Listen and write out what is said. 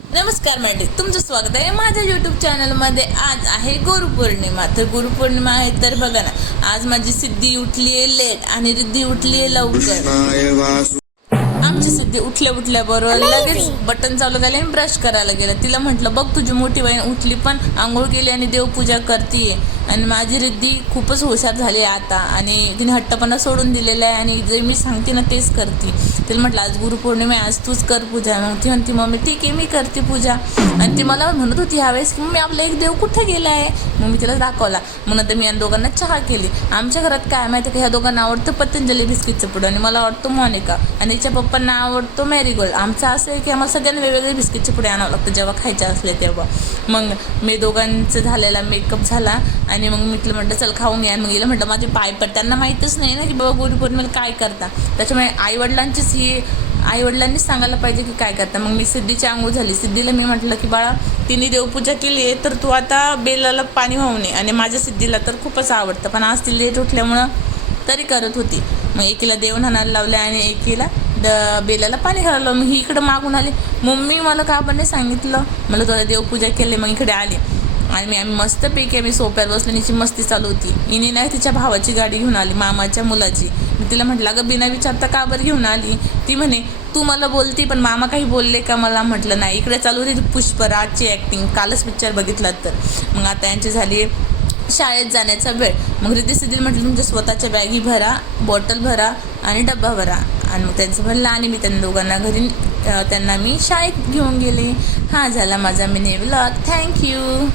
नमस्कार मंडळी, तुमचं स्वागत आहे माझ्या यूट्यूब चॅनलमध्ये। आज आहे गुरुपौर्णिमा। तर गुरुपौर्णिमा आहे तर बघा ना, आज माझी सिद्धी उठली आहे लेट आणि रिद्धी उठली आहे लवकर। आमची सिद्धी उठल्या बरोबर लगेच बटन चालू केले आणि ब्रश करायला गेलं। तिला म्हटलं बघ तुझी मोठी बहीण उठली पण आंघोळ केली आणि देवपूजा करतीये। आणि माझी रिद्धी खूपच हुशार झाली आता आणि तिने हट्टपणा सोडून दिलेला आहे आणि जे मी सांगते ना तेच करते। तिला म्हटलं आज गुरुपौर्णिमा आज तूच कर पूजा। मग ती म्हणते मम्मी ठीक आहे मी करते पूजा। आणि ती मला म्हणत होती ह्यावेळेस की मम्मी आपला एक देव कुठे गेला आहे। मग मी तिला दाखवला। मग नंतर मी या दोघांना चहा केली। आमच्या घरात काय माहिती का, ह्या दोघांना आवडतं पतंजली बिस्किटचं पुडं आणि मला आवडतो मोनिका आणि हिच्या पप्पांना आवडतो मॅरीगोल्ड। आमचं असं आहे की आम्हाला सगळ्यांना वेगवेगळे बिस्किटचे पुडे आणावं लागतं जेव्हा खायचे असले तेव्हा। मग मी दोघांचं झालेला मेकअप झाला आणि मग मी तिला म्हटलं चल खाऊन घ्या। मग हिला म्हटलं माझे पाय पण त्यांना माहीतच नाही ना की बाबा गुरुपौर्णिमेला काय करता, त्याच्यामुळे आईवडिलांनीच सांगायला पाहिजे की काय करता। मग मी सिद्धीची आंघोळ झाली। सिद्धीला मी म्हटलं की बाळा तिने देवपूजा केली आहे तर तू आता बेलाला पाणी वाहून ये। आणि माझ्या सिद्धीला तर खूपच आवडतं पण आज ती लेट उठल्यामुळं तरी करत होती। मग एकीला देवण आणायला लावले आणि एकीला बेलाला पाणी घालायला लावलं। मग ही इकडं मागून आली, मम्मी मला का पण नाही सांगितलं, मला तुला देवपूजा केली। मग इकडे आली आणि आम्ही मस्तपैकी आम्ही सोप्यावर बसलो आणि मस्ती चालू होती। हिने नाही तिच्या भावाची गाडी घेऊन आली, मामाच्या मुलाची। मी तिला म्हटलं अगं बिना विचारता का बरं घेऊन आली। ती म्हणे तू मला बोलती पण मामा काही बोलले का मला। म्हटलं नाही, इकडे चालू होती पुष्पराजची ॲक्टिंग, कालच पिक्चर बघितला तर। मग आता यांची झाली शाळेत जाण्याचा वेळ। मग रिद्धी सिद्धीला म्हटलं तुमच्या स्वतःच्या बॅगी भरा, बॉटल भरा आणि डब्बा भरा। आणि मग त्यांचं भरलं आणि मी त्यांना दोघांना घरी त्यांना मी शाळेत घेऊन गेले। हा झाला माझा मिनी व्लॉग। थँक्यू।